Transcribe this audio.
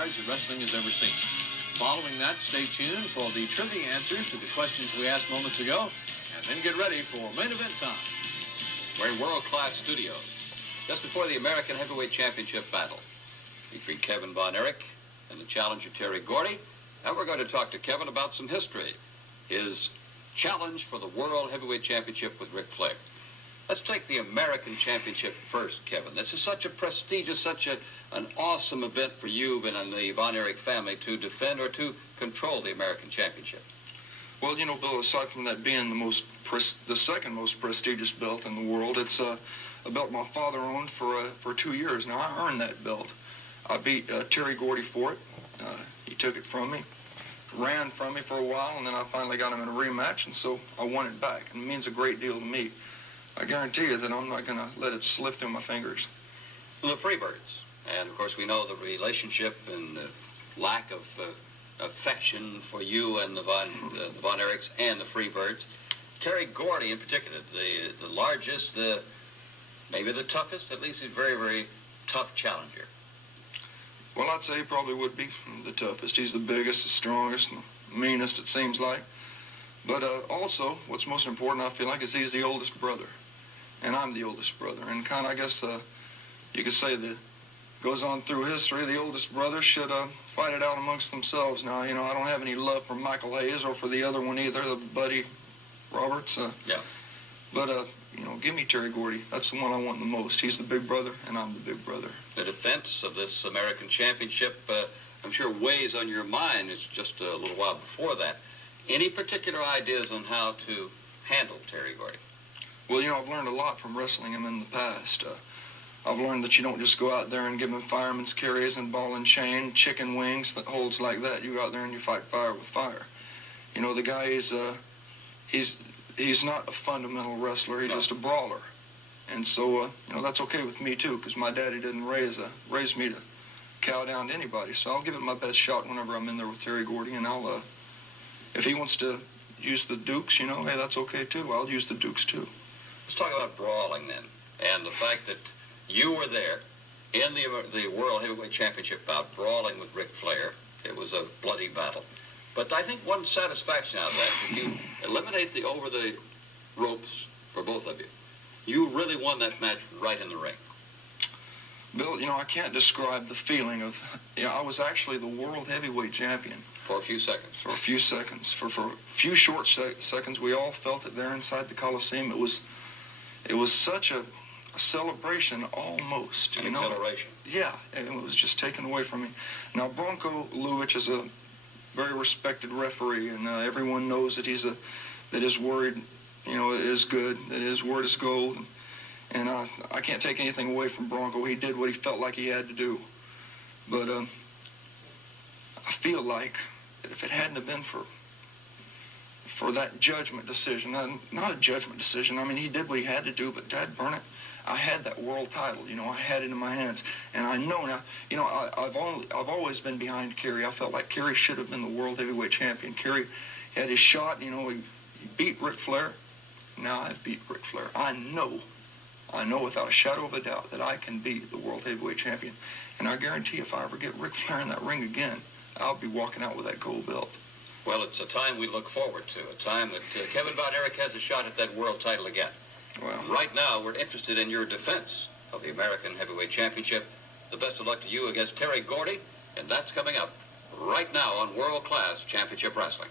cards that wrestling has ever seen. Following that, stay tuned for the trivia answers to the questions we asked moments ago, and then get ready for main event time. We're in world-class studios, just before the American Heavyweight Championship battle, featuring Kevin Von Erich and the challenger Terry Gordy. And we're going to talk to Kevin about some history, his challenge for the World Heavyweight Championship with Ric Flair. Let's take the American Championship first, Kevin. This is such a prestigious, such an awesome event for you and the Von Erich family to defend or to control the American Championship. Well, you know, Bill, aside from that being the second most prestigious belt in the world, it's a belt my father owned for 2 years. Now, I earned that belt. I beat Terry Gordy for it. He took it from me, ran from me for a while, and then I finally got him in a rematch, and so I won it back. And it means a great deal to me. I guarantee you that I'm not going to let it slip through my fingers. The Freebirds. And, of course, we know the relationship and the lack of affection for you and the Von Erichs and the Freebirds. Terry Gordy, in particular, the largest, maybe the toughest, at least a very, very tough challenger. Well, I'd say he probably would be the toughest. He's the biggest, the strongest, and the meanest, it seems like. But also, what's most important, I feel like, is he's the oldest brother. And I'm the oldest brother. And kind of, I guess, you could say that goes on through history, the oldest brothers should fight it out amongst themselves. Now, you know, I don't have any love for Michael Hayes or for the other one either, the Buddy Roberts. Yeah. But, you know, give me Terry Gordy. That's the one I want the most. He's the big brother, and I'm the big brother. The defense of this American Championship, I'm sure, weighs on your mind. It's just a little while before that. Any particular ideas on how to handle Terry Gordy? Well, you know, I've learned a lot from wrestling him in the past. I've learned that you don't just go out there and give him fireman's carries and ball and chain, chicken wings, holds like that. You go out there and you fight fire with fire. You know, the guy is, he's not a fundamental wrestler. He's just a brawler. And so, you know, that's okay with me, too, because my daddy didn't raise me to cow down to anybody. So I'll give it my best shot whenever I'm in there with Terry Gordy, and I'll, if he wants to use the Dukes, you know, hey, that's okay, too. I'll use the Dukes, too. Let's talk about brawling, then, and the fact that you were there in the World Heavyweight Championship bout, brawling with Ric Flair. It was a bloody battle. But I think one satisfaction out of that, if you eliminate the over the ropes for both of you, you really won that match right in the ring. Bill, you know, I can't describe the feeling of, you know, I was actually the World Heavyweight Champion. For a few seconds. For a few seconds. For a few short seconds, we all felt it there inside the Coliseum. It was such a celebration, almost. An exhilaration. Yeah, and it was just taken away from me. Now, Bronco Lewicz is a very respected referee, and everyone knows that that his word, you know, is good, that his word is gold. And I can't take anything away from Bronco. He did what he felt like he had to do. But I feel like that if it hadn't have been for that judgment decision, not a judgment decision, I mean, he did what he had to do, but dad burn it, I had that world title, you know, I had it in my hands. And I know now, you know, I've always been behind Kerry. I felt like Kerry should have been the World Heavyweight Champion. Kerry had his shot, you know, he beat Ric Flair. Now I've beat Ric Flair. I know without a shadow of a doubt that I can be the World Heavyweight Champion. And I guarantee if I ever get Ric Flair in that ring again, I'll be walking out with that gold belt. Well, it's a time we look forward to, a time that Kevin Von Erich has a shot at that world title again. Well, right now, we're interested in your defense of the American Heavyweight Championship. The best of luck to you against Terry Gordy, and that's coming up right now on World Class Championship Wrestling.